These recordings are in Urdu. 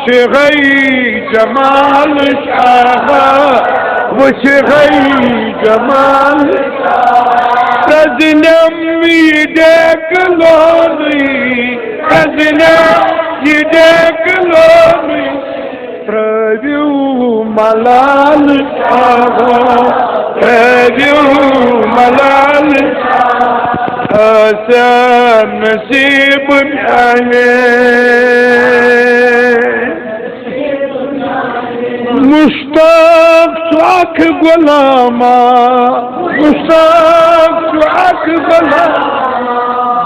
وشغي جمال شاها وشغي جمال رزنم يدك لوني رزنم يدك لوني تربيو ملال شاها تربيو ملال حسن نصيب مشتاق شعك غلاما مشتاق شعك غلاما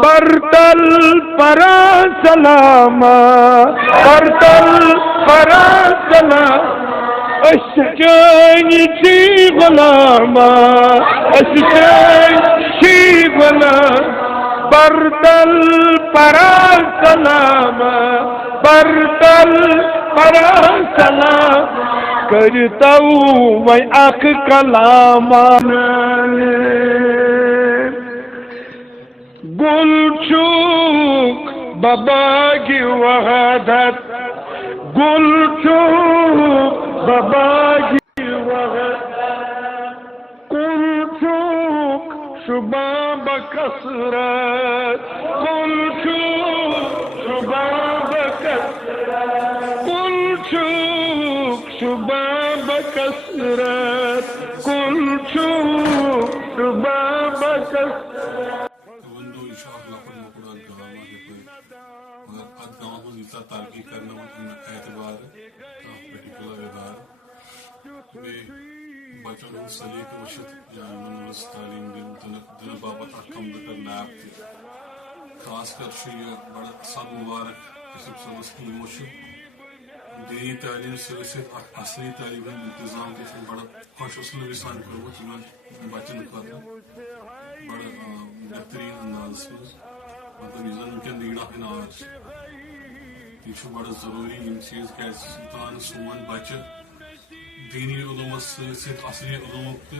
برتل پرا سلاما برتل پرا سلاما اشجاني شي غلاما اشجاني شي غلاما برتل پرا سلاما برتل پرا سلاما کرتا ہوں میں آنکھ کلام گل چوک بابا کی وحدت گل چوک بابا کی وحدت گل چوک صبح بکثرت گل چوک صبح بکثرت گل چوک صبح بکثرت گل چوک صبح بکثرت ترقی کرنا اعتبار پرٹیکولر ادارہ بچن ہند سلیقہ وچت یا تعلیم دن باپت کمپیوٹر لیب تہ خاص کر یہ بڑا اصل مبارک یوسف صٲبس یمو دینی تعلیم ست اصلی تعلیم انتظام تہ بڑا خوش اسلوبی سان کورمت بچن خاطر بڑا بہترین انداز مطلب یہ زن نیڈ آف این آر یہ بڑا ضروری یہ چیز کیان سون بچہ دینی علومس ست اصلی علوم تہ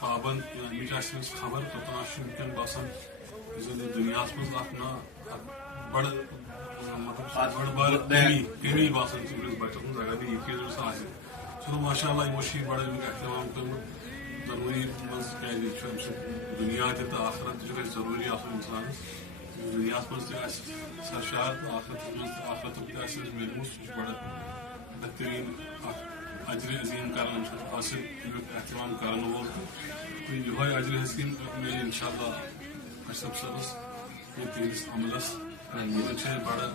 پابند امچ خبر توتان ونکین باسان دنیا مزہ بڑ مطلب کمی باسان بچس مز اگر یہ چیز چلو ماشاء اللہ یمو بڑا احتمام کورمت دونوی مز دنیا تو آخرت تہ ضروری آسان انسانس دنیا مز سرشار تو آخرت تہ ملمت سہ بڑا بہترین اجر عظیم کران حاصل امیک اہتمام کرن وول تو یہ اجر عظیم مل انشاء اللہ اشرف صاحبس تہندس عملس یہ بڑا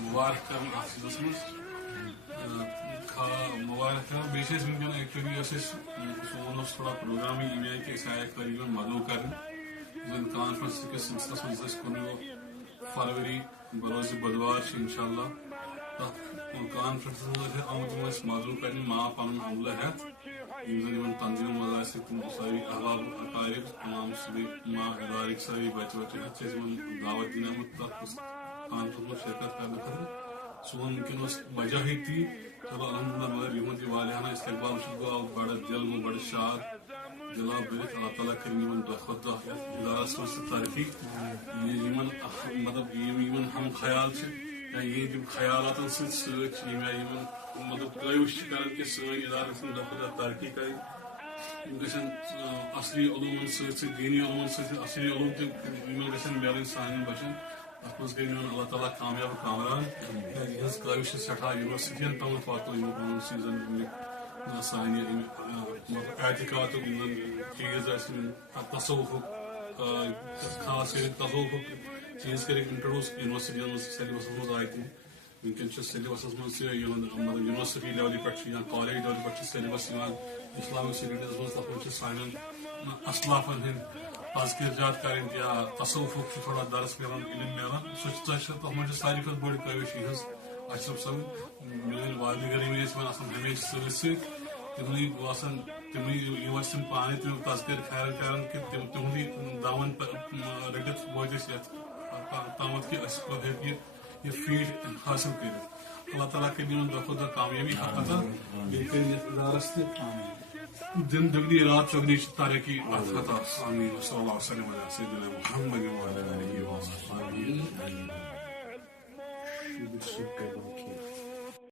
مبارک کران ات چیزس مز مبارک کران بیس ونکین ایکچولی سون تھوڑا پروگرامی امے کہ آئے قریباً مدعو کرنے زن کانفرنس کس سلسلس مز کنوہ فروری بروز بدوار انشاء اللہ کانفرنس مز آمت مدعو کرنے ما پن عملہ ہیت زن تنظیم مز تم ساری احباب اقارب تمام سبھی ما ادارک ساری بچہ وچہ دعوت دن آمت تک کانفرنس مز شرکت کرنے خاطر سون ونکین وجہ ہی تی چلو الحمدللہ مگر یہ والیانہ استقبال گو بڑا دل میں بڑا شاد جناب برت اللہ تعالیٰ کرن دہ کھت دہ ادارس مز ترقی مطلب ہم خیال یا یہ خیالات مطلب کوشش کران کہ سن ادارہ دہ کھت دہ ترقی کریں گھن اصلی علومن ست دینی علومن ست اصلی علوم تم گھن ملن سان بچن ات مز گئی میون اللہ تعالیٰ کامیاب کامران یہ کوشش سٹھا یونیورسٹین تام واتو پن سیزن سانہ اعتقاد چیز تصوف خاص کر تصوف چیز کر انٹروڈیوس یونیورسٹی مز سیلبس مز آئی تم ونکین سیلبس مز مطلب یونیورسٹی لیول پہ یا کالج لیول پہ سیلبس اسلامک سٹڈیز مز تک سان اسلافن ہند تذکرات کریں یا تصوف تھوڑا درس ملان علم ملان تک مجھے ساری کھت بڑ کوش یہ اشرف صاحب میون والد گرمی ہمیشہ ست تمہیں باسان تمہیں یونیورسٹی پانے تم تذکر خیر کران کہ تہندی دامن رٹت ووت تامت کہ یہ فیڈ حاصل کر اللہ تعالیٰ کر دہ کھت دہ کامیابی عطا ادارس دن دگنی رات چگنی ترقی عطا آمین صلی اللہ وسلم علی سیدنا محمد وعلی آلہ وصحبہ bir süt kaynağı ki.